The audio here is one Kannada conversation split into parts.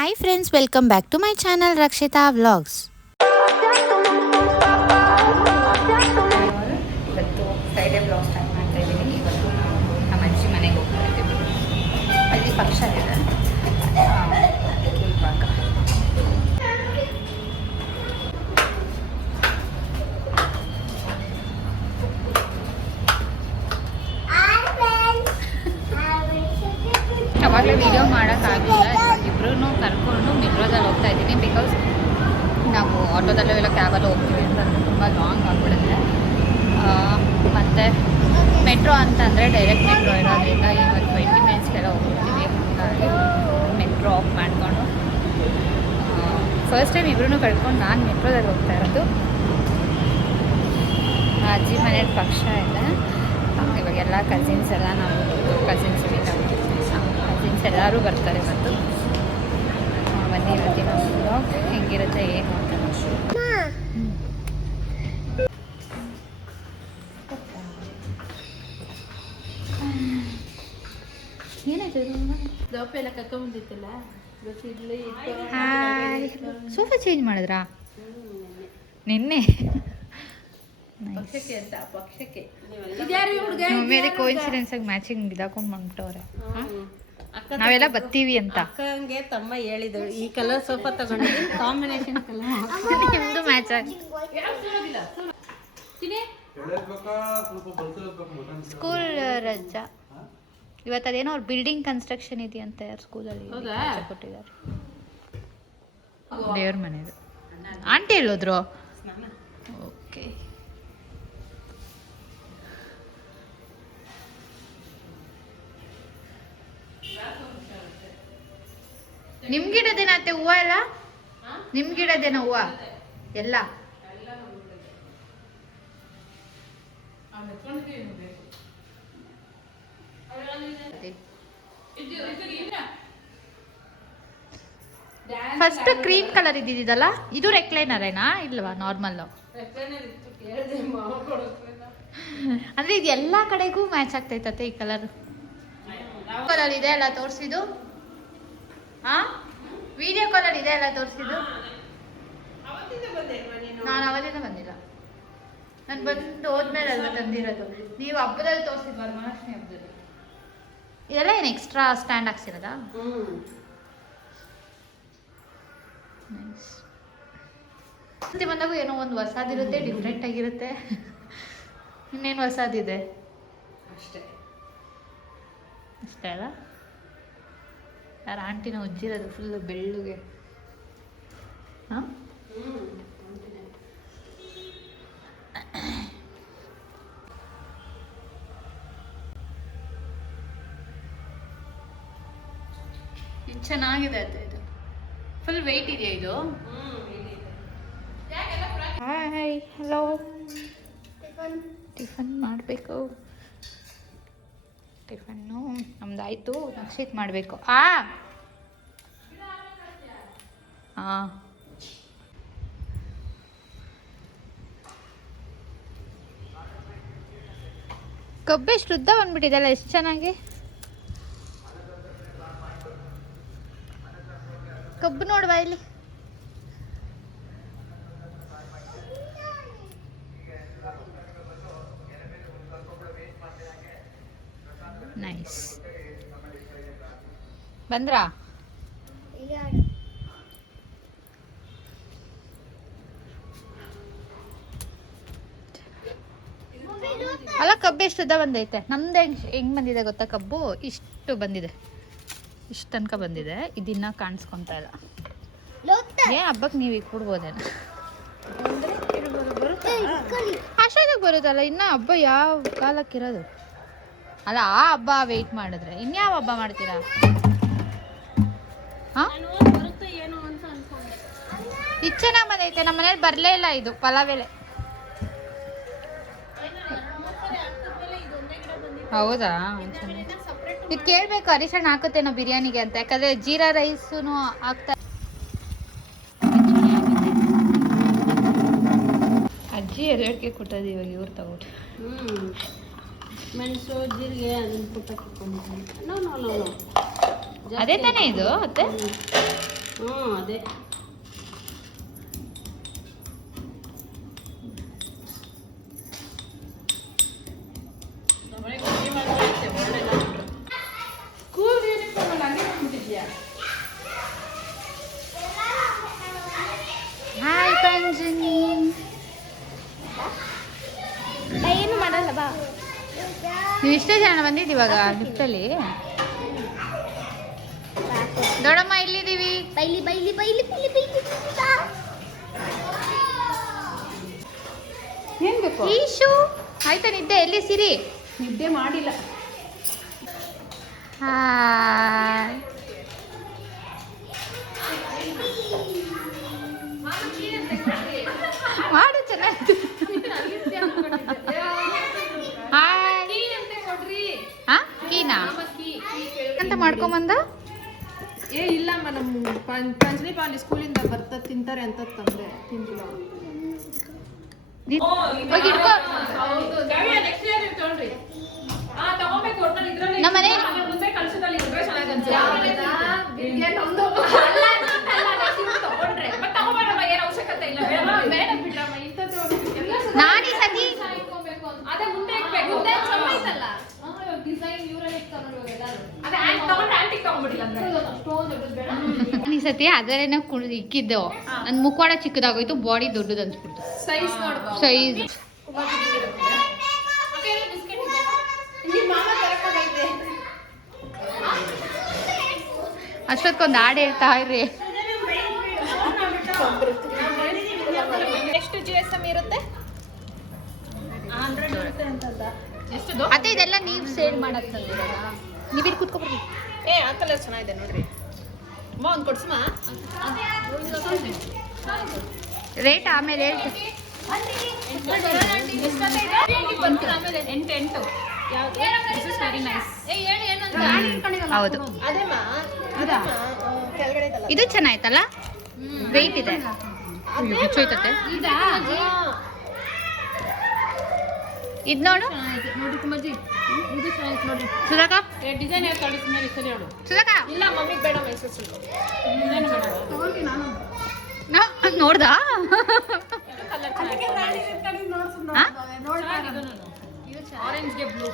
Hi friends welcome back to my channel Rakshitha vlogs ಇವತ್ತು ಫ್ರೈಡೇ ಬ್ಲಾಗ್ ಸ್ಟಾರ್ಟ್ ಮಾಡ್ತಾ ಇದ್ದೀನಿ. ಇವತ್ತು ನಾವು ನಮ್ಮ ಅಜ್ಜಿ ಮನೆಗೆ ಹೋಗ್ತಾ ಇದ್ದೀವಿ. ಅಲ್ಲಿ ಫಂಕ್ಷನ್ ಇದೆ. ಅವಾಗಲೇ ವಿಡಿಯೋ ಮಾಡೋಕ್ಕಾಗಿಲ್ಲ ಇಬ್ಬರೂ ಕರ್ಕೊಂಡು ಮೆಟ್ರೋದಲ್ಲಿ ಹೋಗ್ತಾ ಇದ್ದೀನಿ ಬಿಕಾಸ್ ನಾವು ಆಟೋದಲ್ಲೂ ಇಲ್ಲ ಕ್ಯಾಬಲ್ಲೂ ಹೋಗ್ತೀವಿ ಅಂತಂದರೆ ತುಂಬ ಲಾಂಗ್ ಆಗಿಬಿಡುತ್ತೆ. ಮತ್ತು ಮೆಟ್ರೋ ಅಂತಂದರೆ ಡೈರೆಕ್ಟ್ ಮೆಟ್ರೋ ಇರೋದ್ರಿಂದ ಈಗ ಟ್ವೆಂಟಿ ಮಿನಿಟ್ಸ್ಗೆಲ್ಲ ಹೋಗ್ಬಿಡ್ತೀವಿ ಹಾಗಾಗಿ ಮೆಟ್ರೋ ಆಫ್ ಮಾಡಿಕೊಂಡು. ಫಸ್ಟ್ ಟೈಮ್ ಇಬ್ಬರೂ ಕಳ್ಕೊಂಡು ನಾನು ಮೆಟ್ರೋದಲ್ಲಿ ಹೋಗ್ತಾ ಇರೋದು. ಅಜ್ಜಿ ಮನೇಲಿ ಪಕ್ಷ ಇಲ್ಲ ಇವಾಗ ಇವಾಗೆಲ್ಲ ಕಸಿನ್ಸ್ ಎಲ್ಲ ನಾವು ಕಸಿನ್ಸ್ ಕಸಿನ್ಸ್ ಎಲ್ಲರೂ ಬರ್ತಾರೆ ಬನ್ನಿ ಇವತ್ತಿನ ಬ್ಲಾಗ್ ಹೆಂಗಿರುತ್ತೆ ಏನು ಅಂತ ಹಾಯ್ ಸೋಫಾ ಚೇಂಜ್ ಮಾಡಿದ್ರಾ ನಿನ್ನೆ ಪಕ್ಷಕ್ಕೆ ಮೇಲೆ ಕೋಇನ್ಸಿಡೆನ್ಸ್ ಆಗಿ ಮ್ಯಾಚಿಂಗ್ ಇದಾಕೊಂಡು ಮಾಡ್ಬಿಟ್ಟವ್ರೆ ನಾವೆಲ್ಲ ಬರ್ತೀವಿ ಅಂತ. ಅಕ್ಕಂಗೆ ತಮ್ಮ ಹೇಳಿದ್ರು ಈ ಕಲರ್ ಸೋಫಾ ತಗೊಂಡಿದ್ದೀನಿ ಕಾಂಬಿನೇಷನ್ ಕಲರ್ ನಿಮ್ದು ಮ್ಯಾಚ್ ಆಗಿ ಸ್ಕೂಲ್ ರಜಾ. ಇವತ್ತು ಅದೇನೋ ಅವ್ರ ಬಿಲ್ಡಿಂಗ್ ಕನ್ಸ್ಟ್ರಕ್ಷನ್ ಇದೆಯಂತೆ ಯಾರು ಸ್ಕೂಲಲ್ಲಿ? ಕೊಟ್ಟಿದ್ದಾರೆ. ದೇವ್ರ ಮನೆದು. ಆಂಟಿ ಹೇಳಿದ್ರು? ಓಕೆ ನಿಮ್ ಗಿಡದೇನ ಅತ್ತೆ ಹೂವ ಎಲ್ಲ? ನಿಮ್ ಗಿಡದೇನ ಹೂವ? ಎಲ್ಲ. ಫಸ್ಟ್ ಕ್ರೀಮ್ ಕಲರ್ ಇದ್ದಿದ್ದಲ್ಲ, ಇದು ರೆಕ್ಲೈನರೇನಾ ಇಲ್ವಾ ನಾರ್ಮಲ್ ಅಂದ್ರೆ ಇದು ಎಲ್ಲಾ ಕಡೆಗೂ ಮ್ಯಾಚ್ ಆಗ್ತೈತತೆ ಈ ಕಲರ್ ಕಲರ್ ಇದೆ ಅಲ್ಲ ತೋರಿಸಿದ್ದು. ಹಾ? ವಿಡಿಯೋ ಕಾಲ್ ಇದೆ ಅಲ್ಲ ತೋರಿಸಿದ್ದು? ನಾನು? ಅವತ್ತಿಂದ ಬಂದಿಲ್ಲ. ನಾನು ಬಂದು ಹೋದ್ಮೇಲೆ ಅಲ್ವಾ ತಂದಿರೋದು. ನೀವು ಹಬ್ಬದಲ್ಲಿ ತೋರಿಸಿದ್ವಲ್ಲ ಮಹಾಲಕ್ಷ್ಮಿ ಹಬ್ಬದಲ್ಲಿ? ಇದೆಲ್ಲ ಏನು ಎಕ್ಸ್ಟ್ರಾ ಸ್ಟ್ಯಾಂಡ್ ಹಾಕ್ಸಿರೋದಾ? ಬಂದಾಗ ಏನೋ ಒಂದು ಹೊಸದಿರುತ್ತೆ ಡಿಫ್ರೆಂಟ್ ಆಗಿರುತ್ತೆ. ಇನ್ನೇನು ಹೊಸದಿದೆ? ಅಷ್ಟೇ. ಅಷ್ಟೇ ಅಲ್ಲ? ಯಾರ ಆಂಟಿನ ಉಜ್ಜಿರೋದು ಫುಲ್ ಬೆಳ್ಳುಗೆ. ಹಾಂ? ಇದು ಚೆನ್ನಾಗಿದೆ ಅದು ಇದು. ಫುಲ್ ವೆಯ್ಟ್ ಇದೆಯಾ ಇದು? ಹಾಯ್ ಹಲೋ ಟಿಫನ್ ಮಾಡಬೇಕು. ಟಿಫನ್ನು? ನಮ್ದಾಯ್ತು ನಕ್ಷಿತ್ ಮಾಡಬೇಕು. ಆ! ಕಬ್ಬೆ ಕಬ್ಬೆಷ್ಟು ಉದ್ದ ಬಂದ್ಬಿಟ್ಟಿದೆಲ್ಲ ಎಷ್ಟು ಚೆನ್ನಾಗಿ? ಕಬ್ಬು ನೋಡುವ ಇಲ್ಲಿ. ನೈಸ್ ಬಂದ್ರಾ ಅಲ್ಲ ಕಬ್ಬು ಎಷ್ಟು ಉದ್ದ ಬಂದೈತೆ? ನಮ್ದು ಹೆಂಗ್ ಹೆಂಗ್ ಬಂದಿದೆ ಗೊತ್ತಾ ಕಬ್ಬು? ಇಷ್ಟು ಬಂದಿದೆ. ಇಷ್ಟು ತನಕ ಬಂದಿದೆ. ಇದನ್ನ ಕಾಣಿಸ್ಕೊಂತ ಇಲ್ಲ. ಏ ಹಬ್ಬಕ್ಕೆ ನೀವು ಈಗ ಕೊಡ್ಬೋದೇನ. ಅಷ್ಟೊತ್ತಿಗೆ ಬರುತ್ತಲ್ಲ ಇನ್ನ ಹಬ್ಬ ಯಾವ ಕಾಲಕ್ಕಿರೋದು? ಅಲ್ಲ ಆ ಹಬ್ಬ ವೆಯ್ಟ್ ಮಾಡಿದ್ರೆ. ಇನ್ಯಾವ ಹಬ್ಬ ಮಾಡ್ತೀರಾ? ಹಾ? ಇದು ಚೆನ್ನಾಗಿ ಬಂದೈತೆ. ನಮ್ಮ ಮನೇಲಿ ಬರಲೇ ಇಲ್ಲ ಇದು ಪಲಾವ್ ಎಲೆ. ಹೌದಾ? ಇದು ಕೇಳಬೇಕು ಹಾಕುತ್ತೆ ಹಾಕುತ್ತೇನೋ ಬಿರಿಯಾನಿಗೆ ಅಂತ. ಯಾಕಂದ್ರೆ ಜೀರಾ ರೈಸೂ ಹಾಕ್ತಾ ಅಜ್ಜಿ ಎರಡು ಕೊಟ್ಟದ್ದು ಇವಾಗ ಇವ್ರು ತಗೋ ಹ್ಞೂ ಮೆಣಸು ಜೀರಿಗೆ ಅದನ್ನ ಪುಟ್ಟ ಹಾಕೊಂಡಿದ್ದೀನಿ ನೋ ನೋ ನೋ ನೋ ಅದೇ ತಾನೇ ಇದು ಅತ್ತೆ? ಹ್ಞೂ ಅದೇ. ಹಾಯ್ ಪಂಜನಿ ಏನು ಮಾಡಲ್ಲ ಬಾ. ನೀವು ಇಷ್ಟೇ ಜನ ಬಂದಿದ್ದು ಇವಾಗ ಲಿಫ್ಟಲ್ಲಿ ದೊಡ್ಡಮ್ಮ ಇಲ್ಲಿದ್ದೀವಿ ಬೈಲಿ ಬೈಲಿ ಬೈಲಿ ಬೈಲಿ ಬೈಲಿ. ಏನ್ ಬೇಕು? ಈಶು. ಆಯ್ತಾ ನಿದ್ದೆ? ಎಲ್ಲಿ ಸಿರಿ? ನಿದ್ದೆ ಮಾಡಿಲ್ಲ. ಮಾಡು ಚೆನ್ನಾಗಿ ಹಾಯ್ ಹಾ ಕೀನಾ ಅಂತ ಮಾಡ್ಕೊಂಬಂದ? ಏ ಇಲ್ಲಮ್ಮ ನಮ್ಮ ಪಂಚನಿ ಪಾಲಿ ಸ್ಕೂಲಿಂದ ಬರ್ತಾ ತಿಂತಾರೆ ಅಂತ ತಂದೆ ತಿಂದಿಲ್ಲ ನಮ್ಮನೆ ಮುಂದೆ ಕಳ್ಸೋದಲ್ಲಿ ಚೆನ್ನಾಗಿ ಮನೆ ನಾನು ಈ ಸತಿ ನಾನು ಈ ಸತಿ ಅದರೇನೆ ಕುಣಿದು ಇಕ್ಕಿದ್ದೆವು ನನ್ನ ಮುಖವಾಡ ಚಿಕ್ಕದಾಗೋಯ್ತು ಬಾಡಿ ದೊಡ್ಡದು ಅನ್ಸ್ಬಿಡ್ತು. ಸೈಜ್ ಅಷ್ಟೊತ್ಕೊಂದು ಹಾಡು ಹೇಳ್ತಾ ಇರ್ರಿ. ಎಷ್ಟು ಜಿ ಎಸ್ ಎಂ ಇರುತ್ತೆ? ಅದೇ ಇದೆಲ್ಲ ನೀವು ಸೇಲ್ ಮಾಡಕ್ ನೀವು ಇಲ್ಲಿ ಕೂತ್ಕೊಬರ್ರಿ ಏ ಆ ಕಲರ್ ಚೆನ್ನಾಗಿದೆ ನೋಡ್ರಿ. ಅಮ್ಮ ಒಂದು ಕೊಡ್ಸಮ್ಮ ರೇಟ್ ಆಮೇಲೆ ಹೇಳ್ತೀನಿ ಎಂಟು ಎಂಟು ಹೌದು? ಇದು ಚೆನ್ನಾಯ್ತಲ್ಲ? ವೆಯ್ಟ್ ಇದೆ. ಇದು ನೋಡು. ನೋಡಿ ಕುಮಾರ್ಜಿ ಇದು ಸುಧಾಕ? ಡಿಸೈನ್ ಯಾವ ಸರಿ ಹೇಳು ಸುಧಾಕ? ಇಲ್ಲ ಮಮ್ಮಿಗೆ ಬೇಡ ಮೈಸೂರು ಸಿಲ್ಕ್ ನೋಡ್ದಾ? ಆರೆಂಜ್ಗೆ ಬ್ಲೂ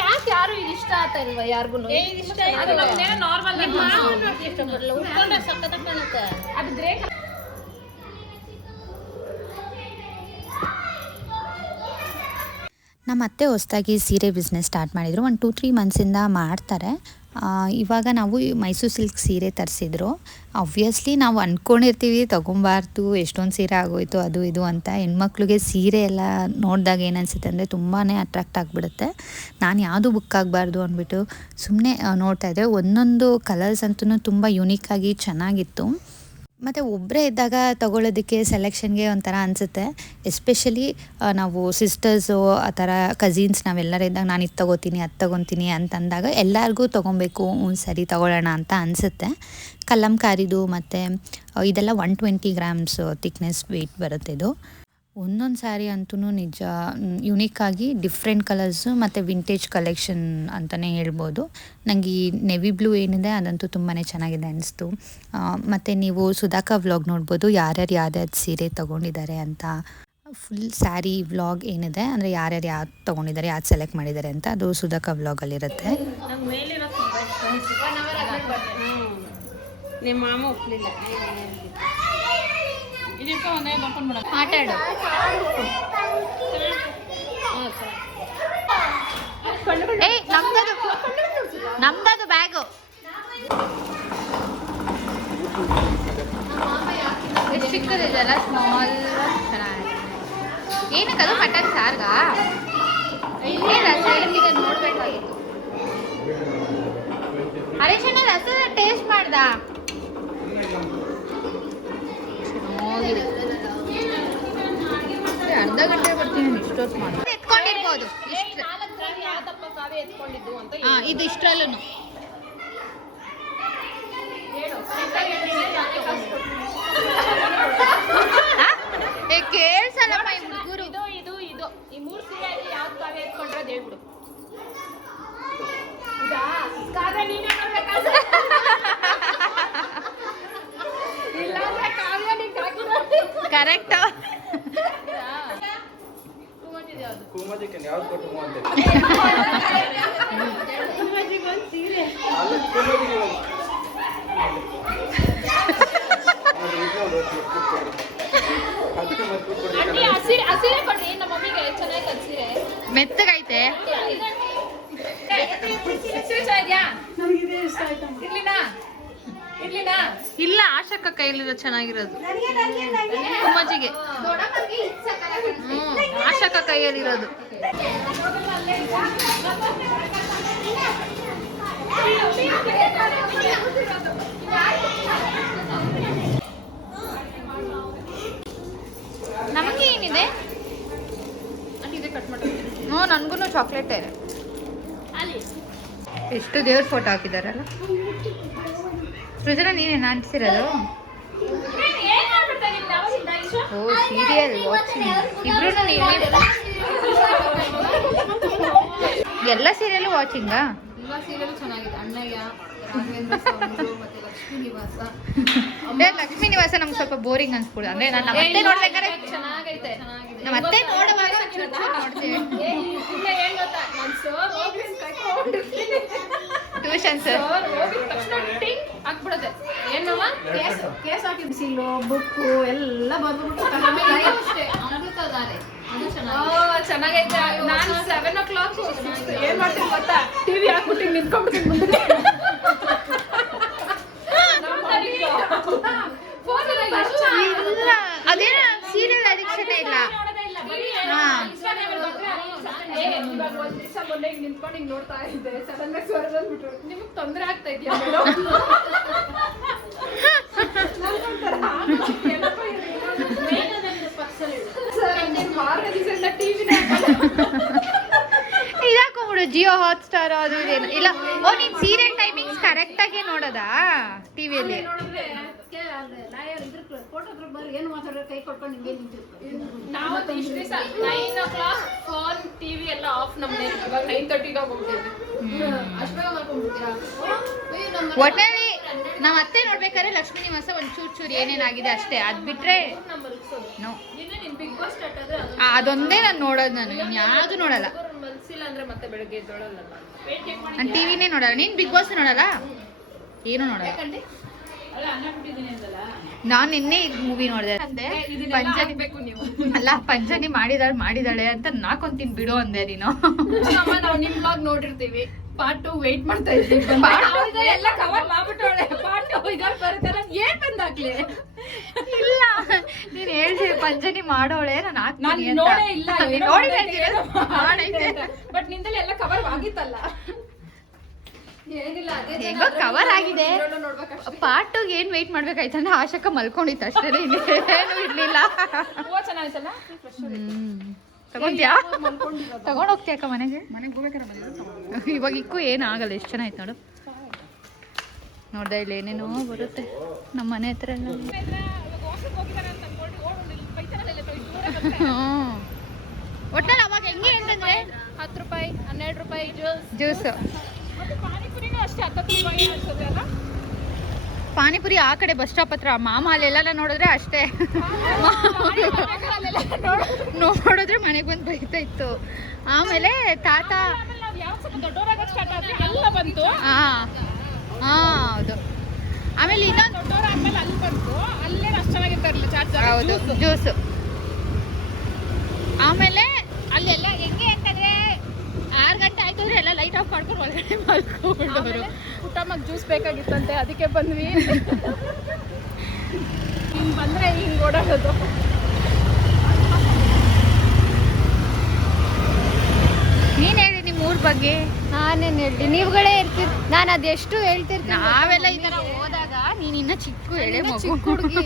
ಯಾಕೆ ಯಾರು ಇದು ಇಷ್ಟ ಆಗ್ತಾ ಇಲ್ವಾ ಯಾರಿಗೂ ಇಷ್ಟ ನಾರ್ಮಲ್ ಕಾಣುತ್ತೆ. ಅದು ಗ್ರೇ ನಮ್ಮ ಹೊಸದಾಗಿ ಸೀರೆ ಬಿಸ್ನೆಸ್ ಸ್ಟಾರ್ಟ್ ಮಾಡಿದರು. ಒಂದು ಟೂ ತ್ರೀ ಮಂತ್ಸಿಂದ ಮಾಡ್ತಾರೆ. ಇವಾಗ ನಾವು ಮೈಸೂರು ಸಿಲ್ಕ್ ಸೀರೆ ತರಿಸಿದ್ರು. ಆಬ್ವಿಯಸ್ಲಿ ನಾವು ಅಂದ್ಕೊಂಡಿರ್ತೀವಿ ತೊಗೊಬಾರ್ದು, ಎಷ್ಟೊಂದು ಸೀರೆ ಆಗೋಯ್ತು, ಅದು ಇದು ಅಂತ. ಹೆಣ್ಮಕ್ಳಿಗೆ ಸೀರೆ ಎಲ್ಲ ನೋಡಿದಾಗ ಏನನ್ಸುತ್ತೆ ಅಂದರೆ ತುಂಬಾ ಅಟ್ರಾಕ್ಟ್ ಆಗಿಬಿಡುತ್ತೆ. ನಾನು ಯಾವುದು ಬುಕ್ ಆಗಬಾರ್ದು ಅಂದ್ಬಿಟ್ಟು ಸುಮ್ಮನೆ ನೋಡ್ತಾಯಿದ್ದೆ ಒಂದೊಂದು ಕಲರ್ಸ್ ಅಂತೂ ತುಂಬ ಯುನೀಕಾಗಿ ಚೆನ್ನಾಗಿತ್ತು. ಮತ್ತು ಒಬ್ಬರೇ ಇದ್ದಾಗ ತಗೊಳ್ಳೋದಕ್ಕೆ ಸೆಲೆಕ್ಷನ್ಗೆ ಒಂಥರ ಅನಿಸುತ್ತೆ. ಎಸ್ಪೆಷಲಿ ನಾವು ಸಿಸ್ಟರ್ಸು, ಆ ಥರ ಕಝಿನ್ಸ್ ನಾವೆಲ್ಲರೂ ಇದ್ದಾಗ ನಾನು ಇದು ತೊಗೋತೀನಿ, ಅದು ತೊಗೊತೀನಿ ಅಂತಂದಾಗ ಎಲ್ಲರಿಗೂ ತೊಗೊಬೇಕು, ಹ್ಞೂ ಸರಿ ತೊಗೊಳ್ಳೋಣ ಅಂತ ಅನಿಸುತ್ತೆ. ಕಲ್ಲಂಕಾರಿದು ಮತ್ತು ಇದೆಲ್ಲ one twenty grams thickness weight ಬರುತ್ತೆ ಇದು. ಒಂದೊಂದು ಸ್ಯಾರಿ ಅಂತೂ ನಿಜ ಯುನೀಕಾಗಿ ಡಿಫ್ರೆಂಟ್ ಕಲರ್ಸು ಮತ್ತು ವಿಂಟೇಜ್ ಕಲೆಕ್ಷನ್ ಅಂತಲೇ ಹೇಳ್ಬೋದು. ನನಗೆ ಈ ನೆವಿ ಬ್ಲೂ ಏನಿದೆ ಅದಂತೂ ತುಂಬಾ ಚೆನ್ನಾಗಿದೆ ಅನಿಸ್ತು. ಮತ್ತು ನೀವು ಸುಧಾಕ ವ್ಲಾಗ್ ನೋಡ್ಬೋದು, ಯಾರ್ಯಾರು ಯಾರ್ಯಾರು ಸೀರೆ ತೊಗೊಂಡಿದ್ದಾರೆ ಅಂತ. ಫುಲ್ ಸ್ಯಾರಿ ವ್ಲಾಗ್ ಏನಿದೆ, ಅಂದರೆ ಯಾರ್ಯಾರು ಯಾವ್ದು ತೊಗೊಂಡಿದ್ದಾರೆ ಯಾವ್ದು ಸೆಲೆಕ್ಟ್ ಮಾಡಿದ್ದಾರೆ ಅಂತ ಅದು ಸುಧಾಕ ವ್ಲಾಗಲ್ಲಿರುತ್ತೆ ನಿಮ್ಮ ಮಾಮ ಒಪ್ಲಿಲ್ಲ. ಏಯ್ ನಮ್ದದು. ನಮ್ದದು ಬ್ಯಾಗು. ಎಷ್ಟು ಚಿಕ್ಕದಿದೆಯಲ್ಲ ಸ್ಮಾಲ್ ಚೆನ್ನಾಗಿದೆ. ಏನಕ್ಕದು ಮಟನ್ ಸಾರ್ಗ ಇಲ್ಲೇ ರಸ ಇದೆ ನೋಡ್ಬೇಕಾಗಿತ್ತು. ಹರೀಶ್ ಅಣ್ಣ ರಸದ ಟೇಸ್ಟ್ ಮಾಡ್ದ ಚೆನ್ನಾಗಿದೆ ಏ, ಅರ್ಧ ಗಂಟೆ ಇಷ್ಟೊತ್ತು ಮಾಡಿ ಎತ್ಕೊಂಡಿರ್ಬೋದು. ಹಾ ಇದು ಇಷ್ಟರಲ್ಲೂ ಏ ಕೇಳ್ಸಲ್ಲಪ್ಪ ಈ ಹುಡುಗರು. ಇದು ಇದು ಇದು. ಈ ಮೂರು ಸೀರೆಯಲ್ಲಿ ಯಾವ್ದು ಕಾವೇ ಎತ್ಕೊಂಡ್ರೆ ಅದು ಹೇಳ್ಬಿಡು ಇದಾ? ಕರೆಕ್ಟ್? ಕುಮಜಿಗೆ ಯಾವ್ದು ಕೊಟ್ಟು ಅಂತ. ಕುಮಜಿಗೆ ಒಂದು. ಇಲ್ಲ ಆಶಕ್ಕ ಕೈಲಿರೋ ಚೆನ್ನಾಗಿರೋದು. ಕುಮ್ಮಜ್ಜಿಗೆ. ಹ್ಮ್ ಆಶಕ್ಕ ಕೈಯಲ್ಲಿರೋದು. ನಮಗೆ ಏನಿದೆ? ಹ್ಞೂ ನನಗೂ ಚಾಕ್ಲೇಟೇ ಎಷ್ಟು ದೇವ್ರ ಫೋಟೋ ಹಾಕಿದಾರಲ್ಲ? ಸೃಜನ ನೀನೇನು ಅಂಟಿಸಿರೋದು ಓ ಸೀರಿಯಲ್ ವಾಚಿಂಗ್ ಇಬ್ರು ಎಲ್ಲ ಸೀರಿಯಲ್ ವಾಚಿಂಗಾ ಮತ್ತೆ ಲಕ್ಷ್ಮೀ ನಿವಾಸ. ನಮ್ಗೆ ಸ್ವಲ್ಪ ಬೋರಿಂಗ್ ಅನ್ಸ್ಬಿಡು. ಅಂದ್ರೆ ನಾನು ನಮ್ಮ ಅತ್ತೆ ನೋಡ್ಬೇಕಾದ್ರೆ ನಮ್ಮ ಅತ್ತೆ ನೋಡುವಾಗ ಟ್ಯೂಷನ್ ಚೂರು ನೋಡ್ತೀವಿ ಏ, ಇಲ್ಲ ಏನ್ ಗೊತ್ತಾ ನಾನ್ ಸರ್ ಹೋಗಿ ಕರ್ಕೊಂಡಿರ್ತೀನಿ ಟ್ಯೂಷನ್ ಸರ್ ಸರ್ ಹೋಗಿದ ತಕ್ಷಣ ಟಿಂಗ್ ಹಾಕ್ಬಿಡುತ್ತೆ ಏನವ ಕೇಸ್ ಕೇಸ್ ಹಾಕಿ ಬಿಸಿಲು ಬುಕ್ಕು ಎಲ್ಲ ಬಂದ್ಬಿಟ್ಟು ಅಷ್ಟೇ. ಅಮೃತದಾರೆ ಚೆನ್ನಾಗೈತೆ. ನಾನು ಸೆವೆನ್ ಓ ಕ್ಲಾಕ್ ಏನ್ ಮಾಡ್ತೀನಿ ಗೊತ್ತಾ? ಟಿವಿ ಹಾಕ್ಬಿಟ್ಟು ನಿಂತ್ಕೊಂಡ್ಬಿಟ್ಟು ಮುಂದೆ ಇಲ್ಲ. ಅದೇನ ಸೀರಿಯಲ್ ಅಡಿಕ್ಷನ್ ಇಲ್ಲ. ನಿಂತ್ಕೊಂಡು ಹಿಂಗ್ ನೋಡ್ತಾ ಇದ್ದೆ. ಸಡನ್ ಆಗಿ ಸ್ವರ ಬಂದ್ಬಿಟ್ರು ನಿಮಗ್ ತೊಂದ್ರೆ ಆಗ್ತಾ ಇದೆಯಾ ಇದಾಕೊಂಬಿಡು ಜಿಯೋ ಹಾಟ್ ಸ್ಟಾರ್ ಅದು ಇದೇನು ಇಲ್ಲ ಓ ನೀನ್ ಸೀರಿಯಲ್ ಟೈಮಿಂಗ್ಸ್ ಕರೆಕ್ಟ್ ಆಗಿ ನೋಡೋದಾ ಟಿವಿಯಲ್ಲಿ ಫೋನ್ ಟಿವಿ ಎಲ್ಲ ಆಫ್ ನಮ್ಗೆ ಇವಾಗ ನೈನ್ ತರ್ಟಿಗೆ ಹೋಗ್ಬಿಡ್ತೀವಿ ಅಷ್ಟು ಬೇಗ ಮಾಡ್ಕೊಂಡ್ಬಿಡ್ತೀರಾ ಅಯ್ಯೋ, ನಮ್ಮ ಮನೆ ಒಟ್ನಲ್ಲಿ ನಾವ್ ಅತ್ತೆ ನೋಡ್ಬೇಕಾದ್ರೆ ಲಕ್ಷ್ಮೀ ನಿವಾಸ ಒಂದ್ ಚೂರ್ ಚೂರ್ ಏನೇನಾಗಿದೆ ಅಷ್ಟೇ. ಅದ್ ಬಿಟ್ರೆ ನಮ್ಮ ಮಲಗ್ಸೋದು ನೋ ನಿನ್ನೆ ನಿನ್ ಬಿಗ್ ಬಾಸ್ ಸ್ಟಾರ್ಟ್ ಆದ್ರೆ ಅದೊಂದೇ ನಾನು ನೋಡೋದು ನಾನು. ಇನ್ಯಾವುದು ನೋಡಲ್ಲ. ಮನ್ಸಿಲ್ಲ ಅಂದ್ರೆ ಮತ್ತೆ ಬೆಳಗ್ಗೆ ಎದ್ದೊಳಲ್ಲ. ನಾನು ಟಿವಿನೇ ನೋಡಲ್ಲ? ನೀನು ಬಿಗ್ ಬಾಸ್ ನೋಡಲ್ಲ? ಏನು ನೋಡಲ್ಲ. ನಾನು ನಿನ್ನೆ ಮೂವಿ ನೋಡಿದೆ. ಪಂಜನಿ ಬೇಕು ನೀವು. ಅಲ್ಲ ಪಂಚಾನಿ ಮಾಡಿದಾಳೆ ಮಾಡಿದಾಳೆ ಅಂತ ನಾಕೊಂತೀನಿ ಬಿಡು ಅಂದೆ ನೀನು. ನಾವು ಬ್ಲಾಗ್ ನೋಡಿರ್ತೀವಿ. ಪಾರ್ಟ್ ಟು ವೇಟ್ ಮಾಡ್ತಾ ನಾವೀಗ ಎಲ್ಲ ಕವರ್ ಮಾಡ್ಬಿಟ್ಟವಳೆ. ಪಾರ್ಟ್ ಟು ಬರುತ್ತೆ ನಾನು ಏನ್ ಬಂದಾಗ್ಲಿ? ಇಲ್ಲ. ನೀನ್ ಹೇಳ್ದೆ ಪಂಜನಿ ಮಾಡೋಳೆ ನಾನು ನಾನು ಹಾಕ್ತೀನಿ ಅಂತ. ನೋಡೇ ಇಲ್ಲ ನೋಡಿ ಅಂತೀರ? ಬಟ್ ನಿಂದಲ್ಲಿ ಎಲ್ಲ ಕವರ್ ಆಗಿತ್ತಲ್ಲ. ಏನಿಲ್ಲ ಕವರ್ ಹೆಂಗೋ ಆಗಿದೆ. ಪಾರ್ಟ್ ಟು ಏನ್ ವೆಯ್ಟ್ ಮಾಡ್ಬೇಕಾಯ್ತಂದ್ರೆ ಆಶಕ ಮಲ್ಕೊಂಡಿತ್ತು ಅಷ್ಟೇ ಇನ್ನೇನು ಇರ್ಲಿಲ್ಲ. ಹ್ಮ್ ಚೆನ್ನಾಗಿತ್ತಲ್ಲ? ತಗೊಂತ್ಯಾ ತಗೊಂಡ್ ಮನೆಗೆ? ಇವಾಗ ಇಕ್ಕು ಏನು ಆಗಲ್ಲ ಎಷ್ಟು ಚೆನ್ನಾಗಿತ್ತು ನೋಡು. ನೋಡ್ದೆ ಇಲ್ಲಿ ಏನೇನೋ ಬರುತ್ತೆ. ನಮ್ಮ ಮನೆ ಹತ್ರ ಎಲ್ಲ. ಒಟ್ಟಲ್ಲಿ ಅವಾಗ ಹೆಂಗೆ ಅಂತಂದ್ರೆ? ಹತ್ತು ರೂಪಾಯಿ ಹನ್ನೆರಡು ರೂಪಾಯಿ ಜ್ಯೂಸ್. ಜ್ಯೂಸ್. ಅಷ್ಟೇ ಹತ್ತತ್ತು ರೂಪಾಯಿ ಅಲ್ಲ ಪಾನಿಪುರಿ ಆ ಕಡೆ ಬಸ್ ಸ್ಟಾಪ್ ಹತ್ರ. ಮಾಮ ಅಲ್ಲೆಲ್ಲ ನೋಡಿದ್ರೆ ಅಷ್ಟೇ. ನೋಡಿದ್ರೆ ಮನೆಗೆ ಬಂದು ಬೈತಾ ಇತ್ತು. ಆಮೇಲೆ ತಾತ ಹಾ ಹಾ ಹೌದು. ಆಮೇಲೆ ಇನ್ನೊಂದು ಹೌದು ಜ್ಯೂಸು. ಆಮೇಲೆ ಅಲ್ಲೆಲ್ಲ ಹೆಂಗೆ ಅಂತಂದ್ರೆ ಆರು ಗಂಟೆ ಆಯ್ತು ಅಂದ್ರೆ ಎಲ್ಲ ಲೈಟ್ ಮಲ್ಕೊಂಡ್ಬಿಡೋರು ಊಟಮಗೆ ಜ್ಯೂಸ್ ಬೇಕಾಗಿತ್ತಂತೆ ಅದಕ್ಕೆ ಬಂದ್ವಿ. ಹಿಂಗ್ ಬಂದ್ರೆ ಹಿಂಗ್ ಓಡಾಡೋದು. ನೀನ್ ಹೇಳಿ ನಿಮ್ಮ ಊರ್ ಬಗ್ಗೆ. ನಾನೇನು ಹೇಳಿ ನೀವುಗಳೇ ಇರ್ತೀರಿ. ನಾನು ಅದೆಷ್ಟು ಹೇಳ್ತಿರ್ತೀನಿ ನಾವೆಲ್ಲ ಈ ತರ ಹೋದಾಗ ನೀನ್ ಇನ್ನ ಚಿಕ್ಕ ಎಳೆ ಮಗು. ಹುಡುಗಿ.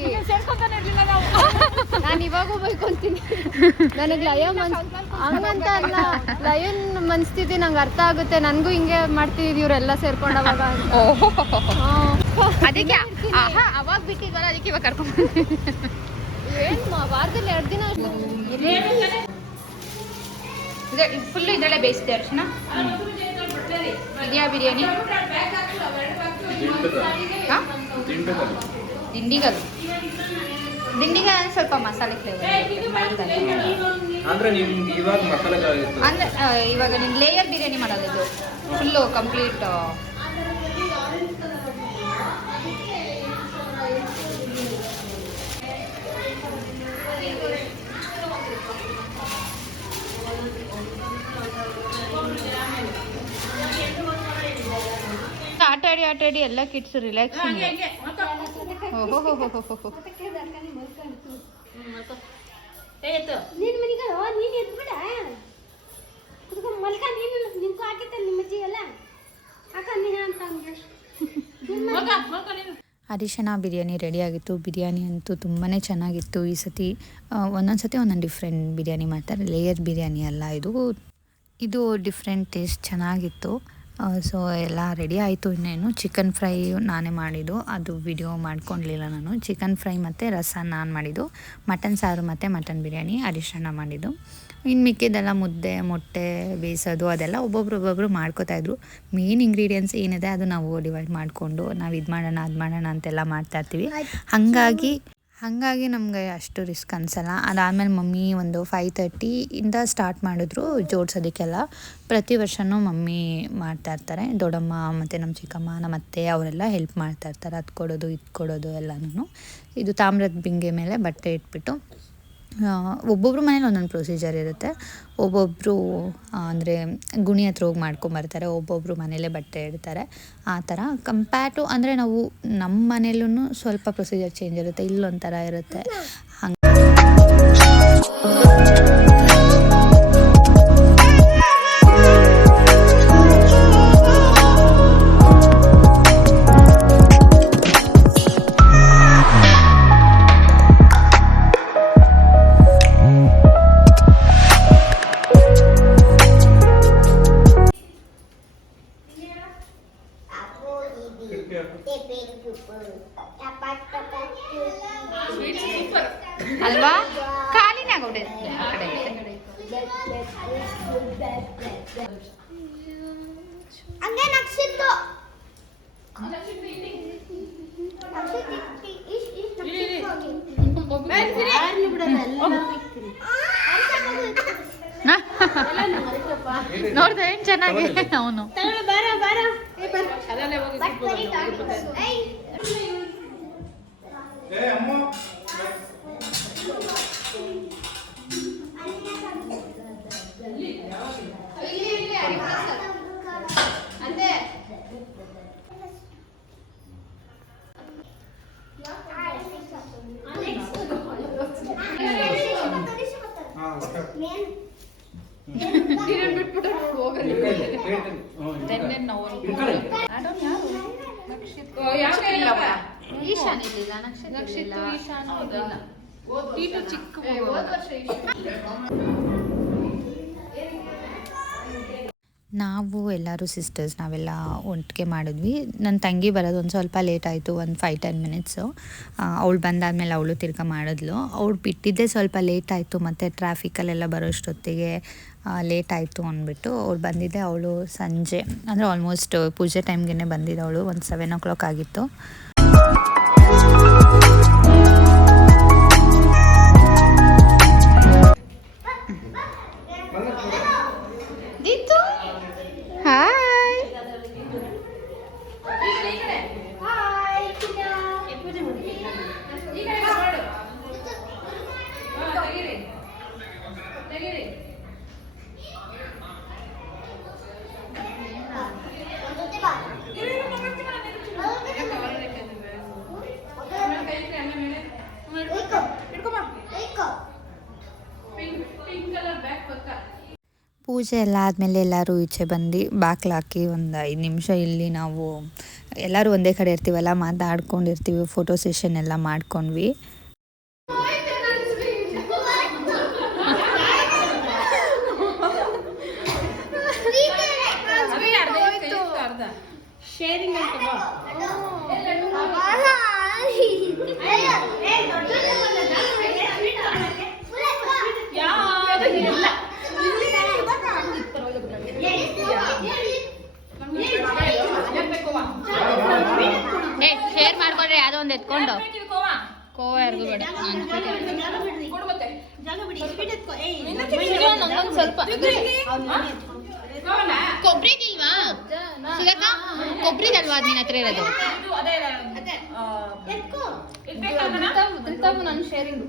ನಾನು ಇವಾಗೂ ಬೈಕೊಂತೀನಿ ನನಗೆ ಲಯನ್ ಮನ್ಸ್ ಹಂಗಂತ ಅಲ್ಲ ಲಯನ್ ಮನ್ಸ್ಥಿತಿ ನಂಗೆ ಅರ್ಥ ಆಗುತ್ತೆ. ನನಗೂ ಹಿಂಗೆ ಮಾಡ್ತಿದ್ವಿ ಇವರೆಲ್ಲ ಸೇರ್ಕೊಂಡವಾಗ ಅದಕ್ಕೆ ಆಹಾ ಅವಾಗ ಬಿಟ್ಟಿದ್ವಲ್ಲ ಅದಕ್ಕೆ ಇವಾಗ ಕರ್ಕೊಂಡು ಏನು ವಾರದಲ್ಲಿ ಎರಡು ದಿನ ಫುಲ್ ಇದರಲ್ಲೇ ಬೇಯಿಸಿದೆ ಅರ್ಶನ. ಇದೆಯಾ ಬಿರಿಯಾನಿ? ಹಾಂ? ದಿಂಡಿಗಲ್ಲು ದಿಂಡಿಗಲ್ ಸ್ವಲ್ಪ ಮಸಾಲೆ ಫ್ಲೇವರ್ ಅಂದ್ರೆ ನಿಮ್ಗೆ ಇವಾಗ ಮಸಾಲೆ ಅಂದ್ರೆ ಇವಾಗ ನಿಮ್ಗೆ ಲೇಯರ್ ಬಿರಿಯಾನಿ ಮಾಡೋದು ಇದು ಫುಲ್ಲು ಕಂಪ್ಲೀಟ್ ಆಟ ಆಡಿ ಆಟ ಆಡಿ ಎಲ್ಲ ಕಿಡ್ಸ್ ರಿಲ್ಯಾಕ್ಸಿಂಗ್ ಓಹೋ ಹೋ ಹೋ ಹೋ ಹೋ ನೀನ್ ಮನಿಗೆ ನೀನ್ ಎದ್ಬಿಡ ಕುತ್ಕೊಂಡ್ ಮಲ್ಕ ನೀನು ನಿಮ್ಗೂ ಹಾಕಿತ್ತ ನಿಮ್ಮ ಅಜ್ಜಿ ಎಲ್ಲ ಆಡಿ ಎಲ್ಲ ಕಿಟ್ಸ್ ರಿಲ್ಯಾಕ್ಸ್ ಅರಿಶಿನ ಬಿರಿಯಾನಿ ರೆಡಿಯಾಗಿತ್ತು ಬಿರಿಯಾನಿ ಅಂತೂ ತುಂಬಾ ಚೆನ್ನಾಗಿತ್ತು. ಈ ಸತಿ ಒಂದೊಂದು ಸತಿ ಒಂದೊಂದು ಡಿಫ್ರೆಂಟ್ ಬಿರಿಯಾನಿ ಮಾಡ್ತಾರೆ. ಲೇಯರ್ ಬಿರಿಯಾನಿ ಅಲ್ಲ ಇದು ಇದು ಡಿಫ್ರೆಂಟ್ ಟೇಸ್ಟ್ ಚೆನ್ನಾಗಿತ್ತು. ಸೊ ಎಲ್ಲ ರೆಡಿ ಆಯಿತು ಇನ್ನೇನು. ಚಿಕನ್ ಫ್ರೈ ನಾನೇ ಮಾಡಿದ್ದು. ಅದು ವಿಡಿಯೋ ಮಾಡ್ಕೊಳ್ಲಿಲ್ಲ ನಾನು. ಚಿಕನ್ ಫ್ರೈ ಮತ್ತು ರಸ ನಾನು ಮಾಡಿದ್ದು. ಮಟನ್ ಸಾರು ಮತ್ತು ಮಟನ್ ಬಿರಿಯಾನಿ ಅರಿಶಿಣ ಮಾಡಿದ್ದು. ಇನ್ನು ಮಿಕ್ಕಿದ್ದೆಲ್ಲ ಮುದ್ದೆ ಮೊಟ್ಟೆ ಬೇಯಿಸೋದು ಅದೆಲ್ಲ ಒಬ್ಬೊಬ್ರು ಒಬ್ಬೊಬ್ರು ಮಾಡ್ಕೋತಾಯಿದ್ರು ಮೇನ್ ಇಂಗ್ರೀಡಿಯೆಂಟ್ಸ್ ಏನಿದೆ ಅದು ನಾವು ಡಿವೈಡ್ ಮಾಡಿಕೊಂಡು ನಾವು ಇದು ಮಾಡೋಣ ಅದು ಮಾಡೋಣ ಅಂತೆಲ್ಲ ಮಾಡ್ತಾ ಇರ್ತೀವಿ. ಹಾಗಾಗಿ ಹಾಗಾಗಿ ನಮಗೆ ಅಷ್ಟು ರಿಸ್ಕ್ ಅನಿಸಲ್ಲ. ಅದಾದಮೇಲೆ ಮಮ್ಮಿ ಒಂದು ಫೈವ್ ತರ್ಟಿಯಿಂದ ಸ್ಟಾರ್ಟ್ ಮಾಡಿದ್ರು ಜೋಡಿಸೋದಕ್ಕೆಲ್ಲ. ಪ್ರತಿ ವರ್ಷವೂ ಮಮ್ಮಿ ಮಾಡ್ತಾಯಿರ್ತಾರೆ ದೊಡ್ಡಮ್ಮ ಮತ್ತು ನಮ್ಮ ಚಿಕ್ಕಮ್ಮ ನಮ್ಮ ಅತ್ತೆ ಅವರೆಲ್ಲ ಹೆಲ್ಪ್ ಮಾಡ್ತಾಯಿರ್ತಾರೆ ಅದು ಕೊಡೋದು ಇದು ಕೊಡೋದು ಎಲ್ಲನೂ ಇದು ತಾಮ್ರದ ಬಿಂಗೆ ಮೇಲೆ ಬಟ್ಟೆ ಇಟ್ಬಿಟ್ಟು. ಒಬ್ಬೊಬ್ರು ಮನೇಲಿ ಒಂದೊಂದು ಪ್ರೊಸೀಜರ್ ಇರುತ್ತೆ. ಒಬ್ಬೊಬ್ಬರು ಅಂದರೆ ಗುಣಿ ಹತ್ರ ಹೋಗಿ ಮಾಡ್ಕೊಂಬರ್ತಾರೆ ಒಬ್ಬೊಬ್ಬರು ಮನೇಲೇ ಬಟ್ಟೆ ಇಡ್ತಾರೆ. ಆ ಥರ ಕಂಪೇರ್ ಟು ಅಂದರೆ ನಾವು ನಮ್ಮ ಮನೇಲೂ ಸ್ವಲ್ಪ ಪ್ರೊಸೀಜರ್ ಚೇಂಜ್ ಇರುತ್ತೆ ಇಲ್ಲೊಂಥರ ಇರುತ್ತೆ. ಹಂಗೆ ಹಂಗೆ ನಕ್ಷಿದ್ದು ನೋಡ್ದೆ ಏನ್ ಚೆನ್ನಾಗಿ? ಅವನು. ಅಮ್ಮ ಹಾ. ಈಶಾನ್ ಇರ್ಲಿಲ್ಲ ನಕ್ಷತ್ರ ಈಶಾನ್ ಇರ್ಲಿಲ್ಲ ಟೀಟು ಚಿಕ್ಕ ನಾವು ಎಲ್ಲರೂ ಸಿಸ್ಟರ್ಸ್ ನಾವೆಲ್ಲ ಒಟ್ಟಿಗೆ ಮಾಡಿದ್ವಿ. ನನ್ನ ತಂಗಿ ಬರೋದು ಒಂದು ಸ್ವಲ್ಪ ಲೇಟ್ ಆಯಿತು, ಒಂದು ಫೈವ್ ಟೆನ್ ಮಿನಿಟ್ಸು ಅವಳು ಬಂದಾದಮೇಲೆ ಅವಳು ತಿರ್ಗಾ ಮಾಡಿದ್ಲು. ಅವಳು ಬಿಟ್ಟಿದ್ದೆ ಸ್ವಲ್ಪ ಲೇಟ್ ಆಯಿತು, ಮತ್ತು ಟ್ರಾಫಿಕಲ್ಲೆಲ್ಲ ಬರೋಷ್ಟೊತ್ತಿಗೆ ಲೇಟ್ ಆಯಿತು ಅಂದ್ಬಿಟ್ಟು ಅವಳು ಬಂದಿದ್ದೆ. ಅವಳು ಸಂಜೆ, ಅಂದರೆ ಆಲ್ಮೋಸ್ಟ್ ಪೂಜೆ ಟೈಮ್ಗೆ ಬಂದಿದ್ದವಳು ಒಂದು ಸೆವೆನ್ ಓ ಕ್ಲಾಕ್ ಆಗಿತ್ತು. ಪೂಜೆ ಎಲ್ಲ ಆದಮೇಲೆ ಎಲ್ಲರೂ ಈಚೆ ಬಂದು ಬಾಕ್ಲಾಕಿ ಒಂದು ಐದು ನಿಮಿಷ ಇಲ್ಲಿ ನಾವು ಎಲ್ಲರೂ ಒಂದೇ ಕಡೆ ಇರ್ತೀವಲ್ಲ ಮಾತಾಡ್ಕೊಂಡಿರ್ತೀವಿ ಫೋಟೋ ಸೆಷನ್ ಎಲ್ಲ ಮಾಡ್ಕೊಂಡ್ವಿ. ಶೇರಿಂಗ್ ಅಂತ ಬಾ ಮಾಡ್ಕೊಂಡ್ರೆ ಯಾವ್ದೋ ಒಂದು ಎತ್ಕೊಂಡು ಕೋವಾ ಕೋವ ಯಾರಿಗೂ ಬೇಡ ನಂಗೊಂದು ಸ್ವಲ್ಪ ಕೋವನ ಕೊಬ್ಬರಿದಿಲ್ವಾ ಸುಗತ ಕೊಬ್ಬರಿದಲ್ವಾ ಅದು ನಿನ್ನ ಹತ್ರ ಇರೋದು ನಾನು ಶೇರಿಂಗ್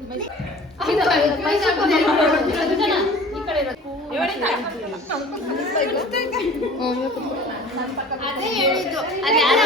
ಅದೇ ಹೇಳಿದ್ದು ಅದು ಯಾರು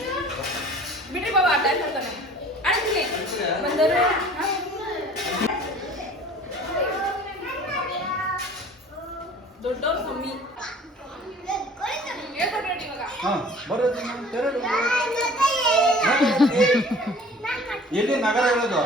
ಬಿಡ್ರಿ ಬಾಬಾ ಅಳಿಸ್ಲಿ ಬಂದರು. ದೊಡ್ಡವ್ರು ಕಮ್ಮಿ ಎಲ್ಲಿ ನಗರ ಹೇಳೋದು?